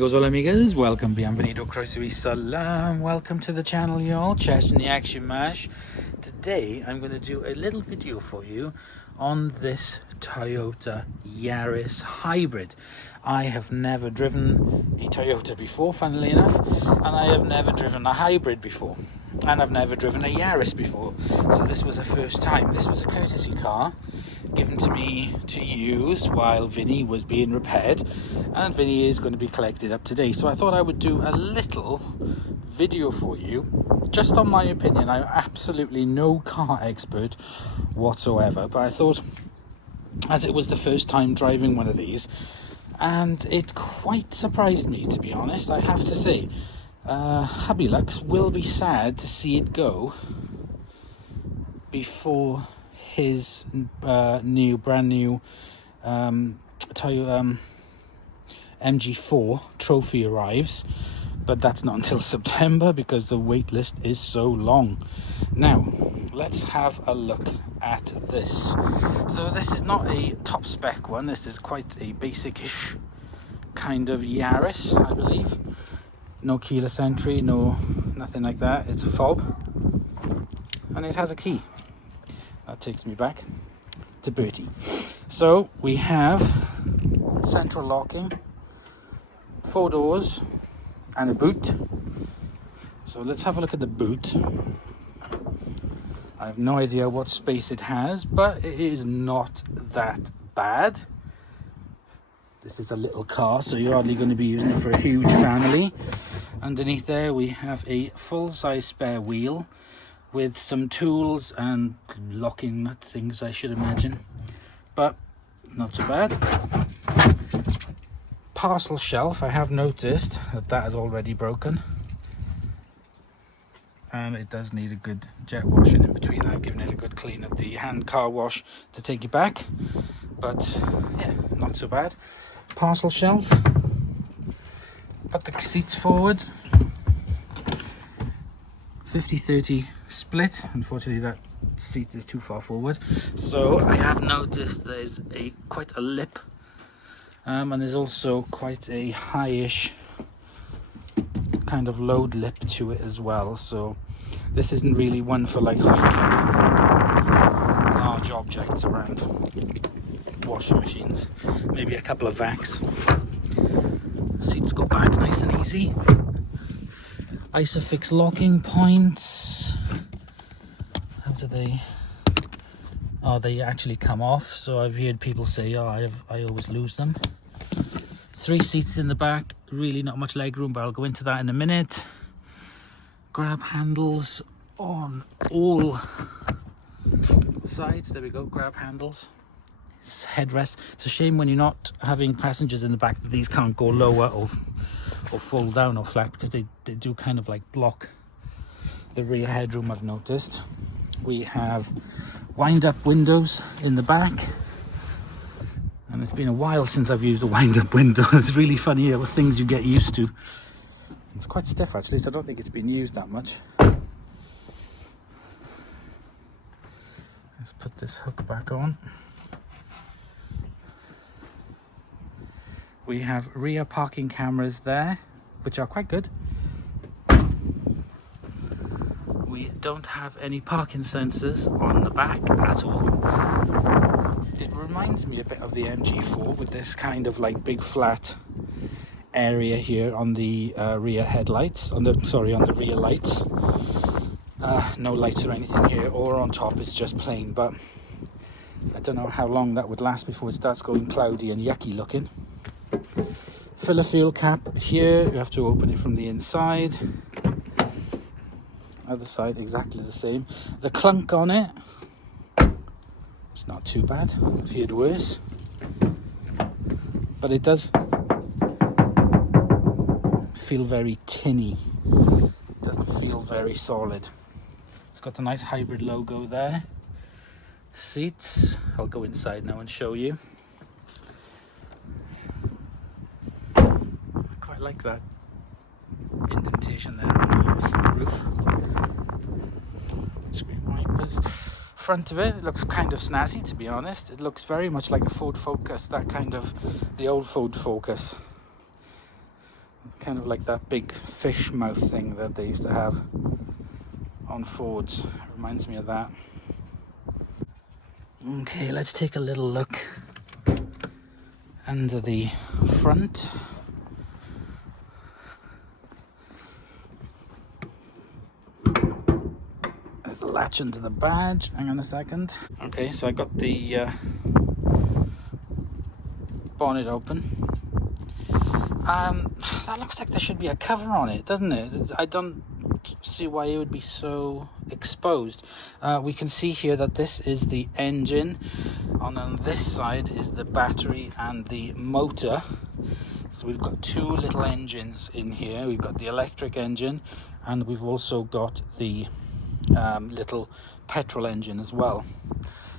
amigos, hola amigas, welcome, bienvenido, Servisslimline, welcome to the channel y'all, Chest in the Action Mash. Today I'm going to do a little video for you on this Toyota Yaris hybrid. I have never driven a Toyota before, funnily enough, and I have never driven a hybrid before, and I've never driven a Yaris before, so this was the first time. This was a courtesy car given to me to use while Vinny was being repaired, and Vinny is going to be collected up today, so I thought I would do a little video for you just on my opinion. I'm absolutely no car expert whatsoever, but I thought, as it was the first time driving one of these, and it quite surprised me, to be honest, I have to say. Hubby Lux will be sad to see it go before his brand new Toyota MG4 trophy arrives, but that's not until September because the wait list is so long. Now let's have a look at this. So this is not a top spec one, this is quite a basic-ish kind of Yaris, I believe. No keyless entry, nothing like that. It's a fob and it has a key. That takes me back to Bertie. So we have central locking, 4 doors and a boot. So let's have a look at the boot. I have no idea what space it has, but it is not that bad. This is a little car, so you're hardly going to be using it for a huge family. Underneath there we have a full-size spare wheel with some tools and locking nut things, I should imagine, but not so bad. Parcel shelf, I have noticed that is already broken, and it does need a good jet washing in between. I've given it a good clean of the hand car wash to take it back, but yeah, not so bad. Parcel shelf, put the seats forward, 50-30 split. Unfortunately that seat is too far forward, so I have noticed there's quite a lip, and there's also quite a highish kind of load lip to it as well, so this isn't really one for like hiking large objects around washing machines. Maybe a couple of vacs. Seats go back nice and easy. Isofix locking points. How do they? Oh, they actually come off. So I've heard people say, oh, I always lose them. 3 seats in the back. Really not much leg room, but I'll go into that in a minute. Grab handles on all sides. There we go. Grab handles. Headrest. It's a shame when you're not having passengers in the back that these can't go lower or fall down or flat, because they do kind of like block the rear headroom, I've noticed. We have wind-up windows in the back, and it's been a while since I've used a wind-up window. It's really funny what things you get used to. It's quite stiff actually, so I don't think it's been used that much. Let's put this hook back on. We have rear parking cameras there, which are quite good. We don't have any parking sensors on the back at all. It reminds me a bit of the MG4 with this kind of like big flat area here on the rear headlights, on the rear lights. No lights or anything here, or on top, it's just plain, but I don't know how long that would last before it starts going cloudy and yucky looking. Filler fuel cap here, you have to open it from the inside. Other side exactly the same. The clunk on it, it's not too bad, I've heard worse, but it does feel very tinny. It doesn't feel very solid. It's got a nice hybrid logo there. Seats, I'll go inside now and show you. I like that indentation there on the roof. Screen wipers. Front of it looks kind of snazzy, to be honest. It looks very much like a Ford Focus, that kind of the old Ford Focus. kind of like that big fish mouth thing that they used to have on Fords. Reminds me of that. Okay, let's take a little look under the front. There's a latch into the badge. Hang on a second. Okay, so I got the bonnet open. That looks like there should be a cover on it, doesn't it? I don't see why it would be so exposed. We can see here that this is the engine, and on this side is the battery and the motor. So we've got two little engines in here. We've got the electric engine, and we've also got the little petrol engine as well.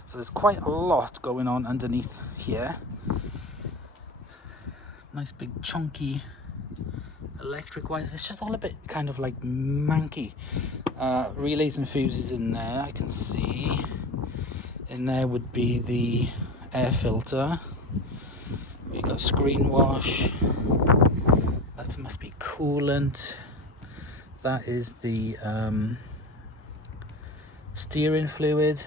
So there's quite a lot going on underneath here. Nice big chunky electric wires. It's just all a bit kind of like manky. Relays and fuses in there, I can see. In there would be the air filter. We've got screen wash. That must be coolant. That is the steering fluid.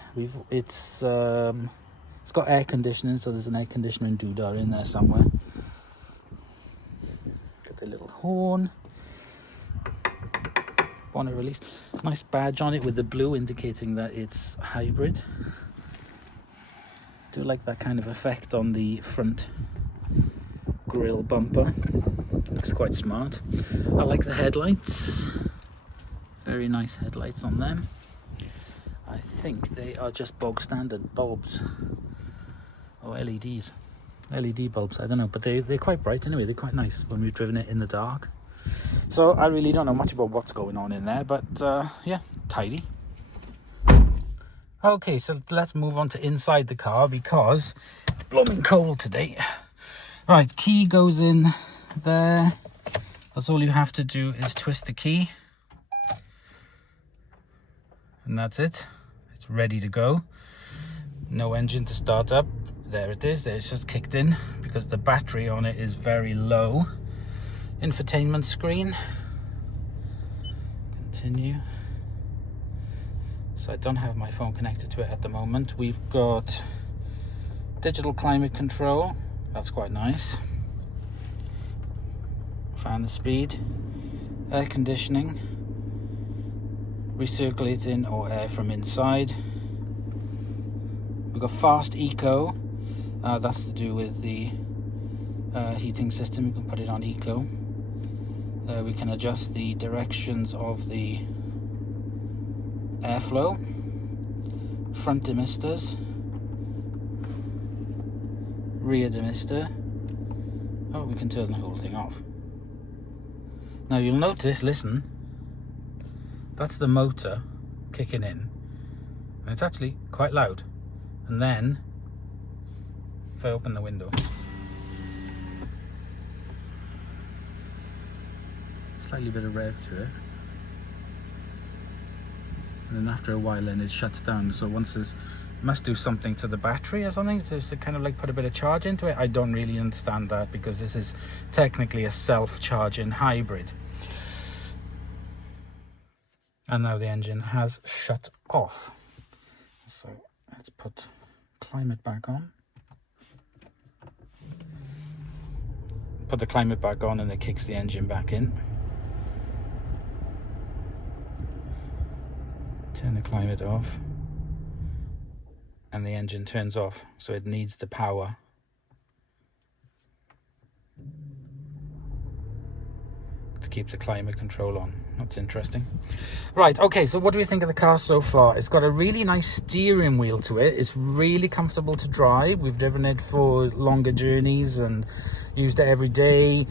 It's got air conditioning, so there's an air conditioning doodah in there somewhere. Got the little horn. Bonnet release. Nice badge on it with the blue indicating that it's hybrid. Do like that kind of effect on the front grille bumper. Looks quite smart. I like the headlights. Very nice headlights on them. I think they are just bog standard bulbs. Or LEDs. LED bulbs, I don't know, but they're quite bright anyway. They're quite nice when we've driven it in the dark. So I really don't know much about what's going on in there, but yeah, tidy. Okay, so let's move on to inside the car because it's blooming cold today. Right, key goes in there. That's all you have to do is twist the key. And that's it. It's ready to go. No engine to start up. There it is. There, it's just kicked in because the battery on it is very low. Infotainment screen. Continue. So I don't have my phone connected to it at the moment. We've got digital climate control. That's quite nice. Fan the speed. Air conditioning. Recirculating or air from inside. We've got fast eco. That's to do with the heating system. You can put it on eco. We can adjust the directions of the airflow. Front demisters. Rear demister. Oh, we can turn the whole thing off. Now you'll notice, listen, that's the motor kicking in. And it's actually quite loud. And then, if I open the window, slightly bit of rev to it. And then after a while then it shuts down. So once this must do something to the battery or something to kind of like put a bit of charge into it. I don't really understand that because this is technically a self-charging hybrid. And now the engine has shut off. So let's put climate back on. Put the climate back on and it kicks the engine back in. Turn the climate off. And the engine turns off, so it needs the power. To keep the climate control on. That's interesting. Right, okay, so what do we think of the car so far? It's got a really nice steering wheel to it. It's really comfortable to drive. We've driven it for longer journeys and used it every day.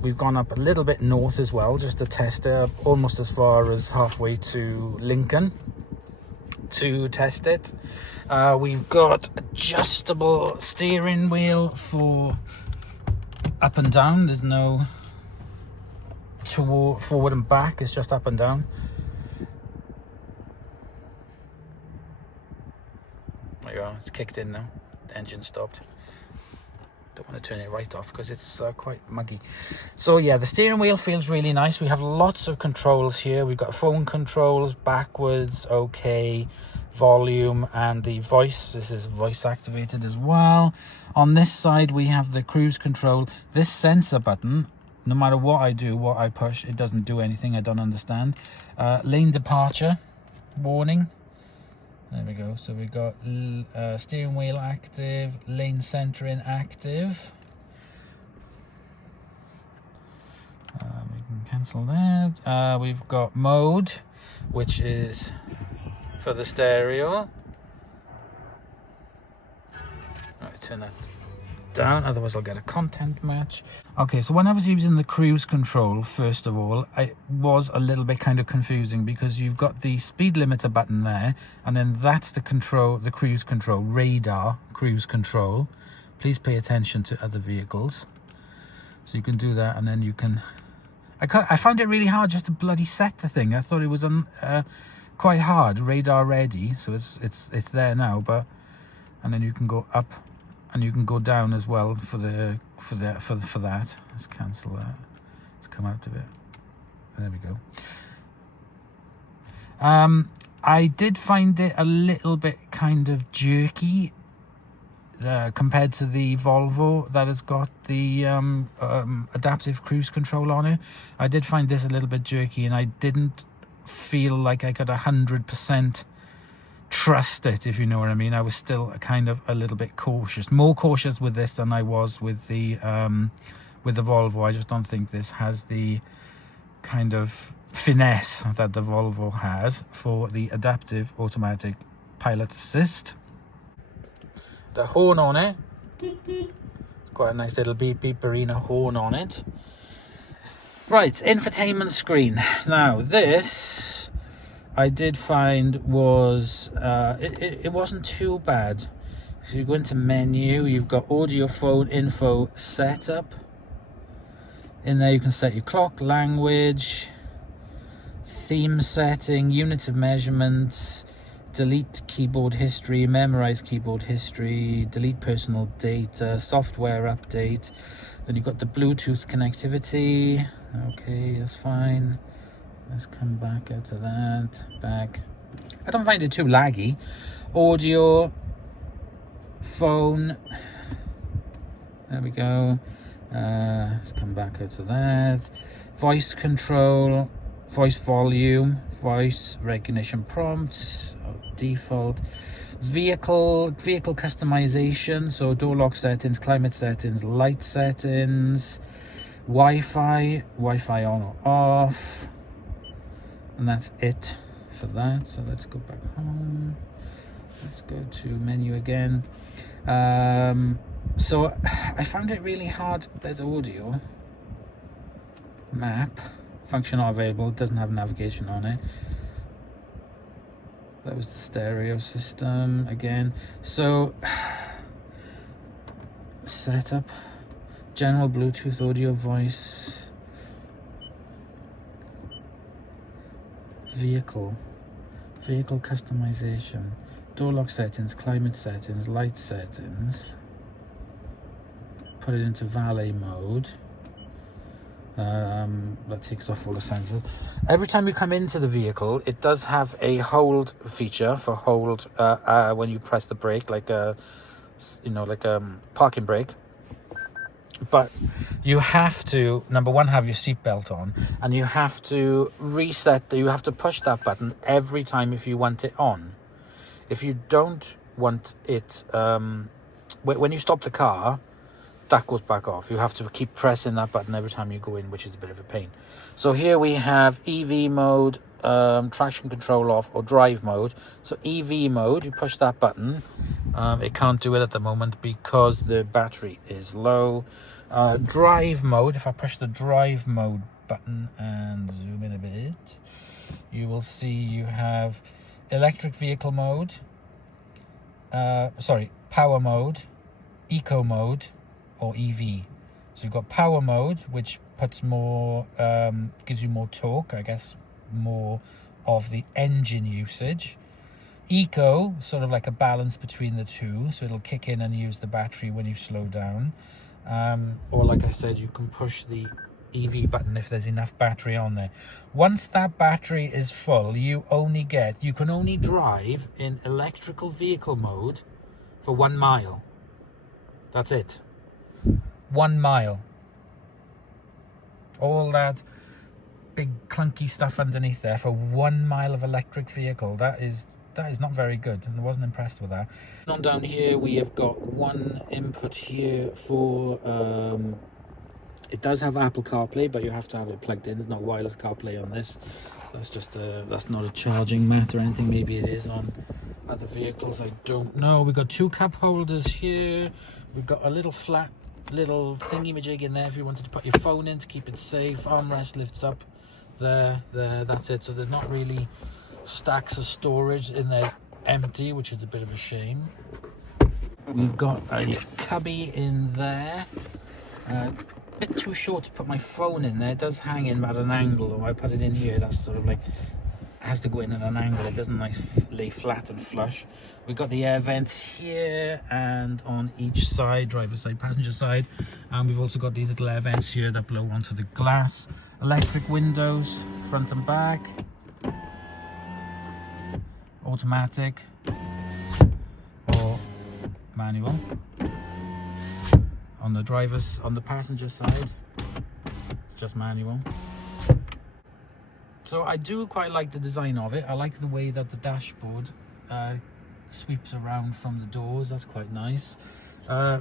We've gone up a little bit north as well, just to test it, almost as far as halfway to Lincoln to test it. We've got adjustable steering wheel for up and down. There's no forward and back, it's just up and down. There you are, it's kicked in now. The engine stopped. don't want to turn it right off because it's quite muggy. So yeah, the steering wheel feels really nice. We have lots of controls here. We've got phone controls, backwards, okay, volume, and the voice. This is voice activated as well. On this side we have the cruise control. This sensor button, no matter what I do, what I push, it doesn't do anything. I don't understand. Lane departure warning. There we go. So we got steering wheel active, lane centering active. We can cancel that. We've got mode, which is for the stereo. Right, turn that down, otherwise I'll get a content match. Okay, so when I was using the cruise control, first of all, it was a little bit kind of confusing because you've got the speed limiter button there, and then that's the control, the cruise control, radar cruise control. Please pay attention to other vehicles. So you can do that, and then you can... I found it really hard just to bloody set the thing. I thought it was quite hard. Radar ready, so it's there now, but... And then you can go up and you can go down as well for that. Let's cancel that. Let's come out of it. There we go. I did find it a little bit kind of jerky compared to the Volvo that has got the adaptive cruise control on it. I did find this a little bit jerky, and I didn't feel like I could 100% trust it, if you know what I mean. I was still kind of a little bit cautious, more cautious with this than I was with the Volvo. I just don't think this has the kind of finesse that the Volvo has for the adaptive automatic pilot assist. The horn on it, it's quite a nice little beep beeperina horn on it. Right, infotainment screen. Now this I did find was it wasn't too bad. So you go into menu, you've got audio, phone, info, setup. In there you can set your clock, language, theme setting, units of measurements, delete keyboard history, memorize keyboard history, delete personal data, software update. Then you've got the Bluetooth connectivity. Okay, that's fine. Let's come back out of that. Back. I don't find it too laggy. Audio, phone. There we go. Let's come back out of that. Voice control, voice volume, voice recognition prompts, default. Vehicle customization. So door lock settings, climate settings, light settings, Wi-Fi on or off. And that's it for that. So let's go back home. Let's go to menu again. So I found it really hard. There's audio, map, function not available. It doesn't have navigation on it. That was the stereo system again. So setup, general Bluetooth audio, voice. Vehicle customization, door lock settings, climate settings, light settings. Put it into valet mode. That takes off all the sensors. Every time you come into the vehicle, it does have a hold feature for hold when you press the brake, like a parking brake. But you have to, number one, have your seatbelt on, and you have to reset, you have to push that button every time if you want it on. If you don't want it, when you stop the car, that goes back off. You have to keep pressing that button every time you go in, which is a bit of a pain. So here we have EV mode, traction control off, or drive mode. So EV mode, you push that button. It can't do it at the moment because the battery is low. Drive mode, if I push the drive mode button and zoom in a bit, you will see you have electric vehicle mode, power mode, eco mode, or EV. So you've got power mode, which puts more, gives you more torque, I guess more of the engine usage. Eco, sort of like a balance between the two, so it'll kick in and use the battery when you slow down. or like I said, you can push the EV button if there's enough battery on there. Once that battery is full, you can only drive in electrical vehicle mode for 1 mile. That's it. 1 mile. All that big clunky stuff underneath there for 1 mile of electric vehicle. That is not very good, and I wasn't impressed with that. On down here we have got one input here for it does have Apple CarPlay, but you have to have it plugged in. There's no wireless CarPlay on this. That's just that's not a charging mat or anything. Maybe it is on other vehicles, I don't know. We've got 2 cup holders here. We've got a little flat little thingy-majig in there if you wanted to put your phone in to keep it safe. Armrest lifts up there, that's it. So there's not really stacks of storage in there. Empty, which is a bit of a shame. We've got a cubby in there. Bit too short to put my phone in there. It does hang in at an angle, or I put it in here. That's sort of like, has to go in at an angle. It doesn't lay flat and flush. We've got the air vents here and on each side, driver side, passenger side. And we've also got these little air vents here that blow onto the glass. Electric windows, front and back. Automatic or manual. On the passenger side, it's just manual. So I do quite like the design of it. I like the way that the dashboard sweeps around from the doors. That's quite nice. The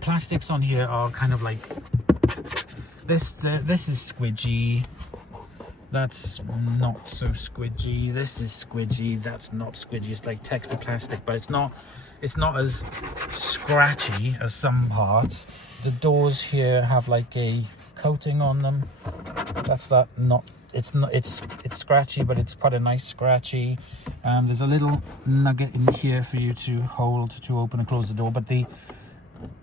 plastics on here are kind of like this is squidgy. That's not so squidgy. This is squidgy. That's not squidgy. It's like texture plastic, but it's not as scratchy as some parts. The doors here have like a coating on them. It's scratchy, but it's quite a nice scratchy. There's a little nugget in here for you to hold to open and close the door, but the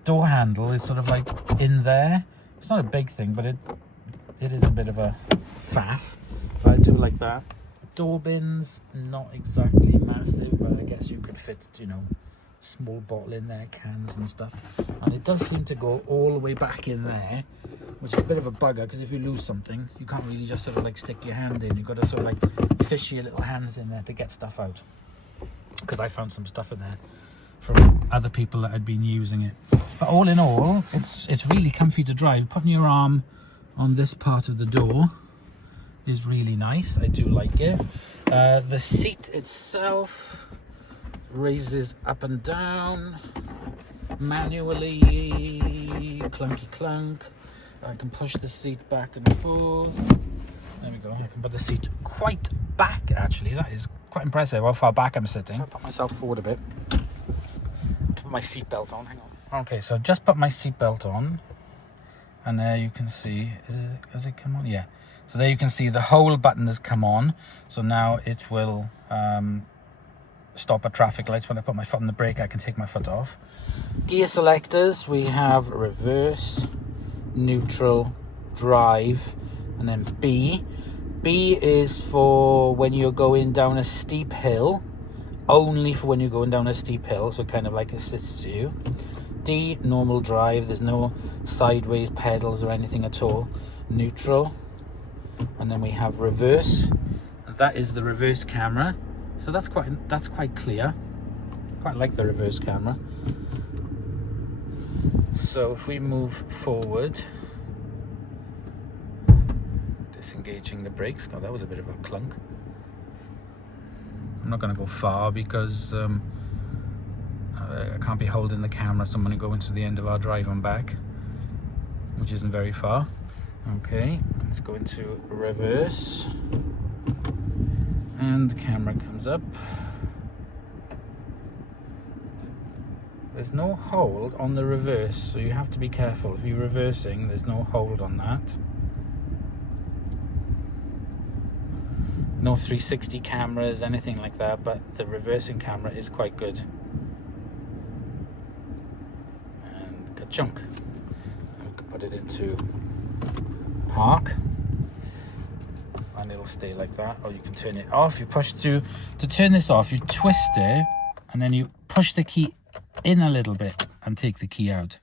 door handle is sort of like in there. It's not a big thing, but it is a bit of a faff. But I do like that. Door bins, not exactly massive, but I guess you could fit, small bottle in there, cans and stuff. And it does seem to go all the way back in there, which is a bit of a bugger, because if you lose something, you can't really just sort of like stick your hand in. You've got to sort of like fish your little hands in there to get stuff out. Because I found some stuff in there from other people that had been using it. But all in all, it's really comfy to drive. Putting your arm on this part of the door is really nice. I do like it. The seat itself raises up and down manually, clunky clunk. I can push the seat back and forth. There we go. I can put the seat quite back, actually. That is quite impressive how far back I'm sitting. If I put myself forward a bit to put my seatbelt on. Hang on. Okay, so just put my seatbelt on, and there you can see, has it come on? Yeah. So there you can see the whole button has come on. So now it will stop at traffic lights. When I put my foot on the brake, I can take my foot off. Gear selectors, we have reverse, neutral, drive, and then B. B is for when you're going down a steep hill, only for when you're going down a steep hill, so it kind of like assists you. D, normal drive, there's no sideways pedals or anything at all. Neutral. And then we have reverse, and that is the reverse camera. So that's quite clear. Quite like the reverse camera. So if we move forward, disengaging the brakes. God, that was a bit of a clunk. I'm not going to go far because I can't be holding the camera, so I'm going to go into the end of our drive and back, which isn't very far. Okay, let's go into reverse, and the camera comes up. There's no hold on the reverse, so you have to be careful. If you're reversing, there's no hold on that. No 360 cameras, anything like that, but the reversing camera is quite good. And ka-chunk. We can put it into park, and it'll stay like that, or you can turn it off. You push to turn this off, you twist it, and then you push the key in a little bit and take the key out.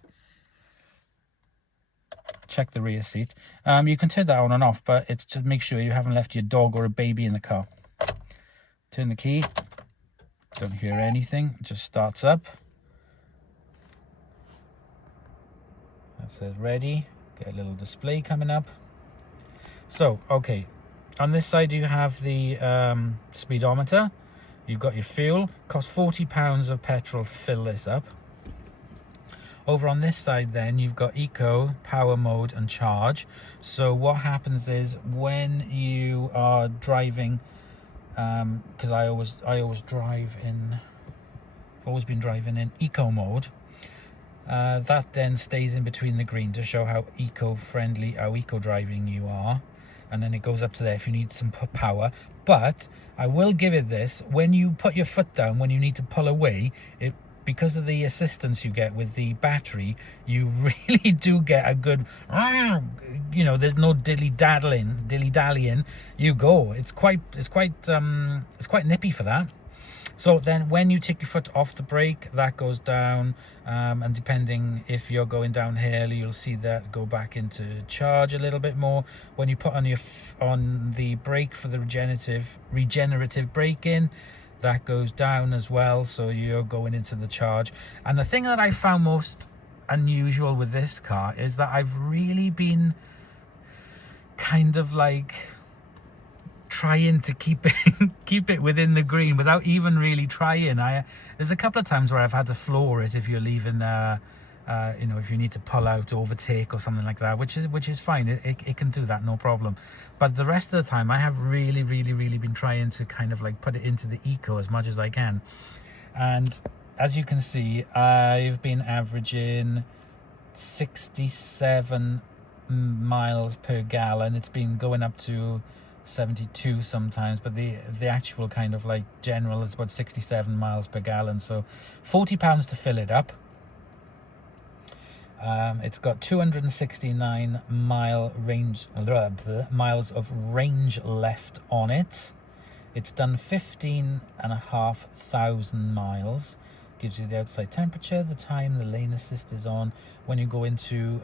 check the rear seat. You can turn that on and off, but it's just make sure you haven't left your dog or a baby in the car. Turn the key. Don't hear anything. It just starts up. That says ready. Get a little display coming up. So, okay. On this side you have the speedometer. You've got your fuel. Costs £40 of petrol to fill this up. Over on this side then you've got eco, power mode and charge. So what happens is when you are driving, because I always drive in, I've always been driving in eco mode. That then stays in between the green to show how eco-friendly, how eco-driving you are. And then it goes up to there if you need some power. But I will give it this, when you put your foot down, when you need to pull away, because of the assistance you get with the battery, you really do get a good, you know, there's no dilly-dallying. You go. It's quite nippy for that. So then when you take your foot off the brake, that goes down, and depending if you're going downhill, you'll see that go back into charge a little bit more. When you put on the brake for the regenerative braking, that goes down as well, so you're going into the charge. And the thing that I found most unusual with this car is that I've really been kind of like trying to keep it within the green without even really trying. There's a couple of times where I've had to floor it if you're leaving, you know, if you need to pull out, overtake or something like that, which is fine. It can do that, no problem. But the rest of the time I have really been trying to kind of like put it into the eco as much as I can. And as you can see, I've been averaging 67 miles per gallon. It's been going up to 72 sometimes, but the actual kind of like general is about 67 miles per gallon. So £40 to fill it up. It's got 269 miles of range left on it. It's done 15,500 miles. Gives you the outside temperature, the time, the lane assist is on. When you go into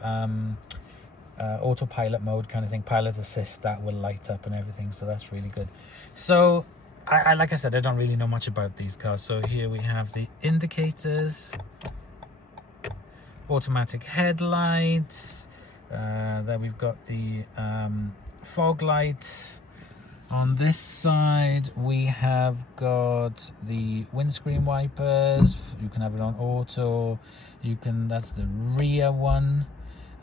autopilot mode kind of thing, pilot assist, that will light up and everything, so that's really good. So I like I said, I don't really know much about these cars. So here we have the indicators, automatic headlights, then we've got the fog lights. On this side we have got the windscreen wipers. You can have it on auto, that's the rear one.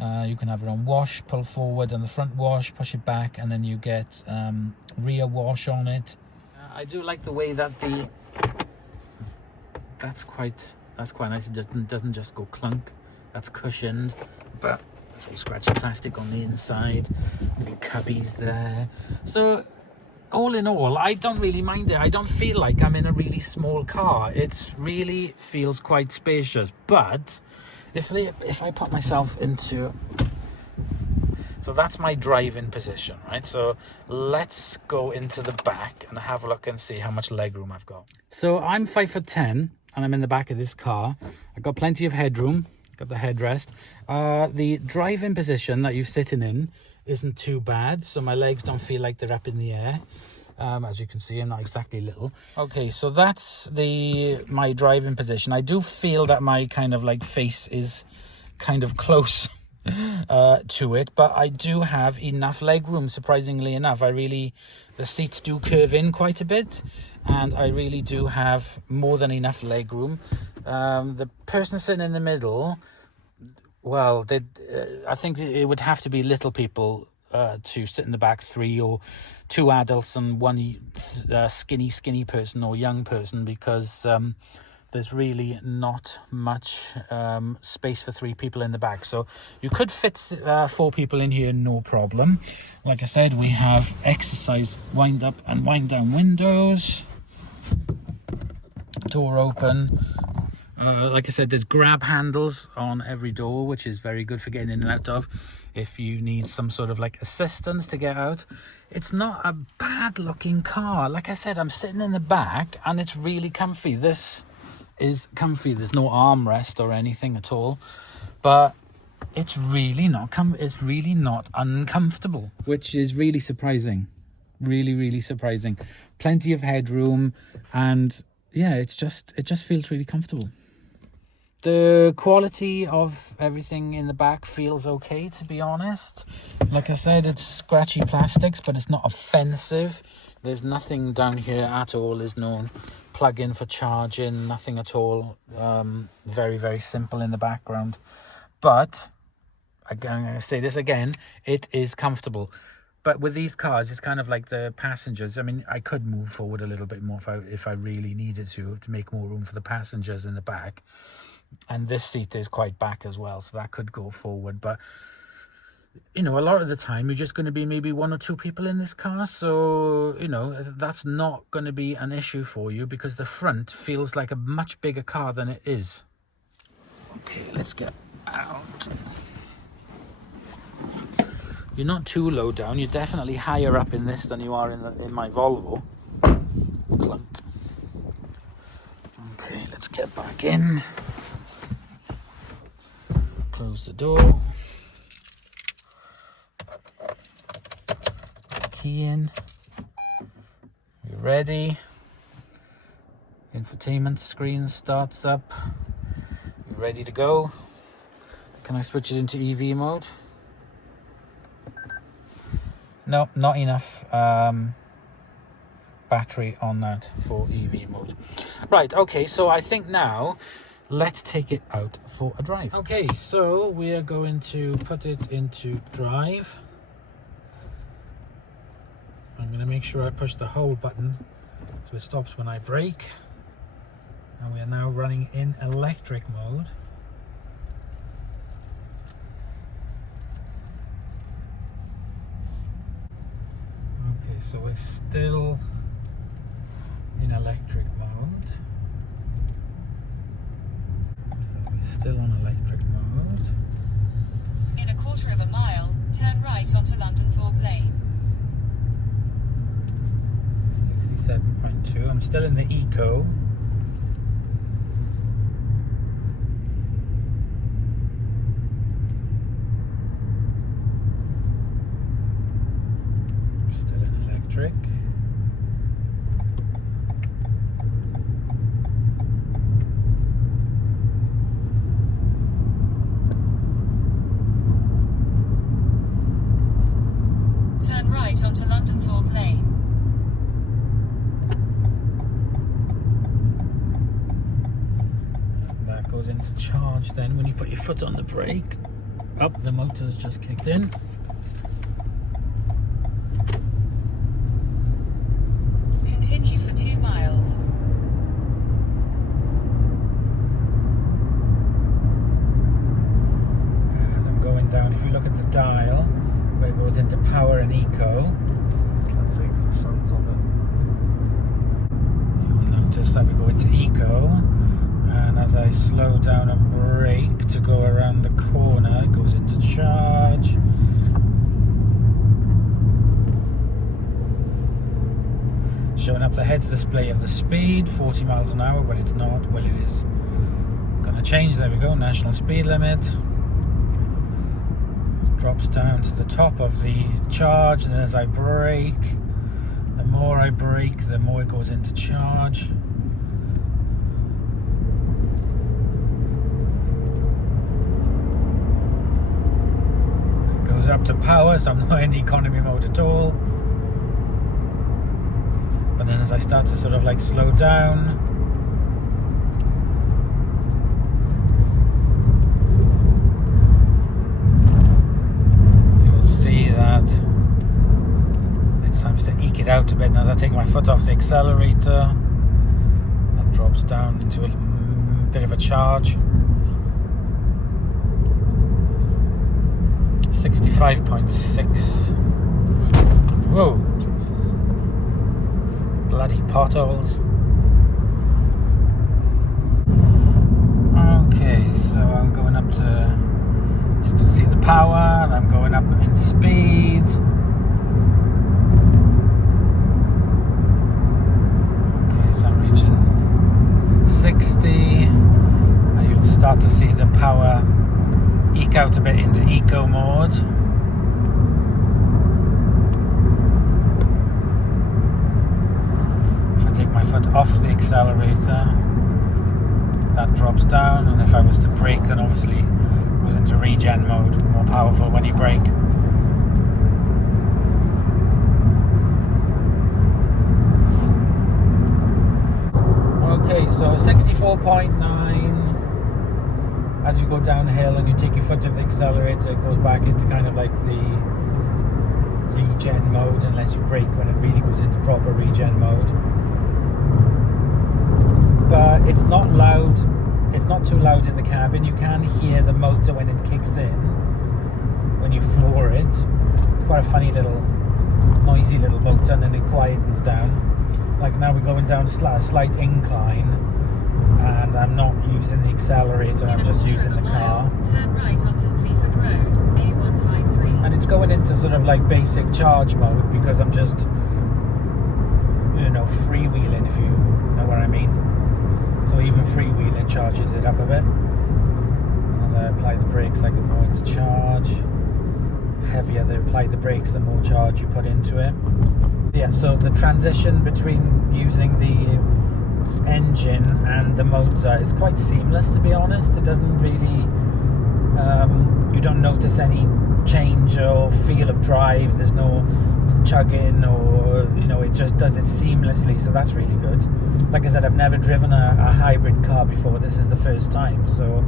You can have it on wash, pull forward on the front wash, push it back, and then you get rear wash on it. I do like the way that that's quite nice. It doesn't just go clunk. That's cushioned, but it's all scratchy plastic on the inside. Little cubbies there. So all in all, I don't really mind it. I don't feel like I'm in a really small car. It really feels quite spacious. But if I put myself into, so that's my driving position, right? So let's go into the back and have a look and see how much legroom I've got. So I'm 5'10", and I'm in the back of this car. I've got plenty of headroom. Got the headrest. The driving position that you're sitting in isn't too bad, so my legs don't feel like they're up in the air. As you can see, I'm not exactly little. Okay, so that's my driving position. I do feel that my kind of like face is kind of close to it, but I do have enough leg room, surprisingly enough. The seats do curve in quite a bit, and I really do have more than enough leg room. The person sitting in the middle, well, I think it would have to be little people to sit in the back, 3 or 2 adults and 1 skinny person or young person, because there's really not much space for 3 people in the back. So you could fit 4 people in here, no problem. Like I said, we have exercise wind up and wind down windows, door open. Like I said, there's grab handles on every door, which is very good for getting in and out of if you need some sort of like assistance to get out. It's not a bad looking car. Like I said, I'm sitting in the back and it's really comfy. This is comfy. There's no armrest or anything at all, but it's really not uncomfortable, which is really surprising. Really surprising. Plenty of headroom, and yeah, it just feels really comfortable. The quality of everything in the back feels okay, to be honest. Like I said, it's scratchy plastics, but it's not offensive. There's nothing down here at all. There's no plug-in for charging, nothing at all. Very simple in the background. But, again, I'm going to say this again, it is comfortable. But with these cars, it's kind of like the passengers. I mean, I could move forward a little bit more if I really needed to make more room for the passengers in the back. And this seat is quite back as well, so that could go forward. But, you know, a lot of the time, you're just going to be maybe 1 or 2 people in this car. So, you know, that's not going to be an issue for you because the front feels like a much bigger car than it is. Okay, let's get out. You're not too low down. You're definitely higher up in this than you are in my Volvo. Clunk. Okay, let's get back in. Close the door. Key in. We're ready. Infotainment screen starts up. We're ready to go. Can I switch it into EV mode? No, not enough battery on that for EV mode. Right, okay, so I think now let's take it out for a drive. Okay, so we are going to put it into drive. I'm going to make sure I push the hold button so it stops when I brake. And we are now running in electric mode. Okay, so we're still in electric mode. So we're still on electric mode. In a quarter of a mile, turn right onto London Thorpe Lane. 67.2. I'm still in the Eco. Still in electric. Turn right onto London Thorpe Lane. That goes into charge then when you put your foot on the brake. Up, the motor's just kicked in. Continue for 2 miles. And I'm going down. If you look at the dial where it goes into power and eco, Can't see 'cause the sun's on you will notice that we go into eco, and as I slow down and brake to go around the corner, it goes into charge. Showing up the heads display of the speed, 40 miles an hour, but it's not. Well, it is going to change. There we go, national speed limit. Drops down to the top of the charge, and as I brake, the more I brake, the more it goes into charge. It goes up to power, so I'm not in economy mode at all. But then as I start to sort of like slow down, you'll see that it seems to eke it out a bit. And as I take my foot off the accelerator, that drops down into a bit of a charge. 65.6. Whoa. Bloody potholes. Okay, so I'm going up to, you can see the power, and I'm going up in speed. Okay, so I'm reaching 60, and you'll start to see the power eke peek out a bit into eco mode. If I take my foot off the accelerator, that drops down, and if I was to brake, then obviously it goes into regen mode, more powerful when you brake. Okay, so 64.9. As you go downhill and you take your foot off the accelerator, it goes back into kind of like the regen mode, unless you brake when it really goes into proper regen mode. But it's not loud, it's not too loud in the cabin. You can hear the motor when it kicks in, when you floor it. It's quite a funny little, noisy little motor, and then it quietens down. Like now we're going down a slight incline, and I'm not using the accelerator, I'm just using the car. Turn right onto Sleaford Road, A153. And it's going into sort of like basic charge mode, because I'm just, you know, freewheeling, if you know what I mean. So even freewheeling charges it up a bit. And as I apply the brakes, I go more into charge. Heavier they apply the brakes, the more charge you put into it. Yeah, so the transition between using the engine and the motor is quite seamless, to be honest. It doesn't really, you don't notice any change or feel of drive. There's no chugging, or, you know, it just does it seamlessly, so that's really good. Like I said, I've never driven a hybrid car before. This is the first time, so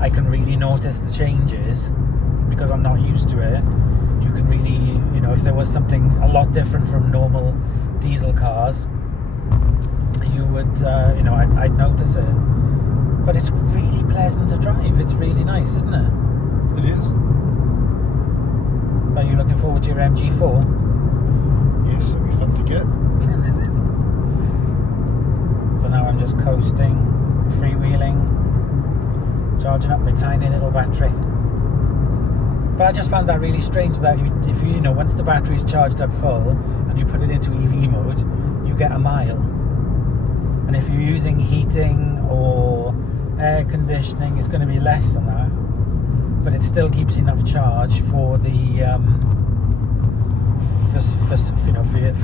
I can really notice the changes because I'm not used to it. You can really, you know, if there was something a lot different from normal diesel cars, you would, you know, I'd notice it. But it's really pleasant to drive. It's really nice, isn't it? It is. Are you looking forward to your MG4? Yes, it'll be fun to get. So now I'm just coasting, freewheeling, charging up my tiny little battery. But I just found that really strange that if you know, once the battery's charged up full and you put it into EV mode, you get a mile. And if you're using heating or air conditioning, it's going to be less than that. But it still keeps enough charge for the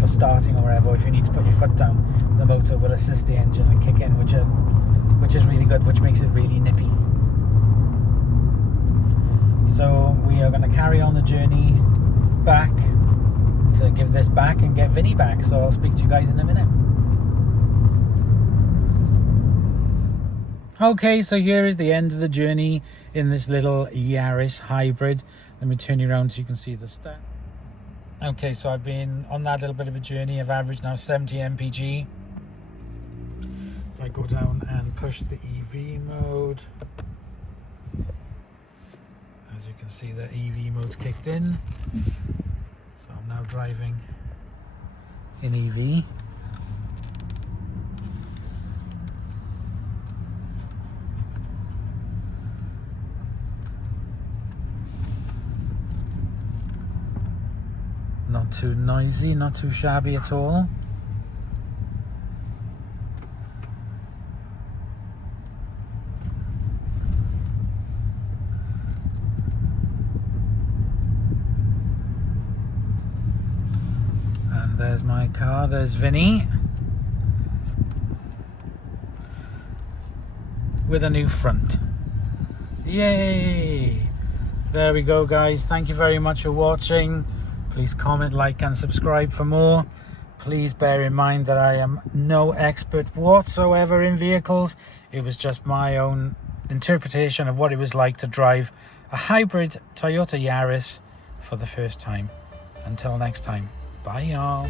for starting or whatever. If you need to put your foot down, the motor will assist the engine and kick in, which is really good, which makes it really nippy. So we are going to carry on the journey back to give this back and get Vinny back. So I'll speak to you guys in a minute. Okay, so here is the end of the journey in this little Yaris hybrid. Let me turn you around so you can see the stat. Okay, so I've been on that little bit of a journey. I've averaged now 70 mpg. If I go down and push the EV mode, as you can see, the EV mode's kicked in. So I'm now driving in EV. Not too noisy, not too shabby at all. And there's my car, there's Vinny. With a new front. Yay! There we go, guys. Thank you very much for watching. Please comment, like and subscribe for more. Please bear in mind that I am no expert whatsoever in vehicles. It was just my own interpretation of what it was like to drive a hybrid Toyota Yaris for the first time. Until next time, bye y'all.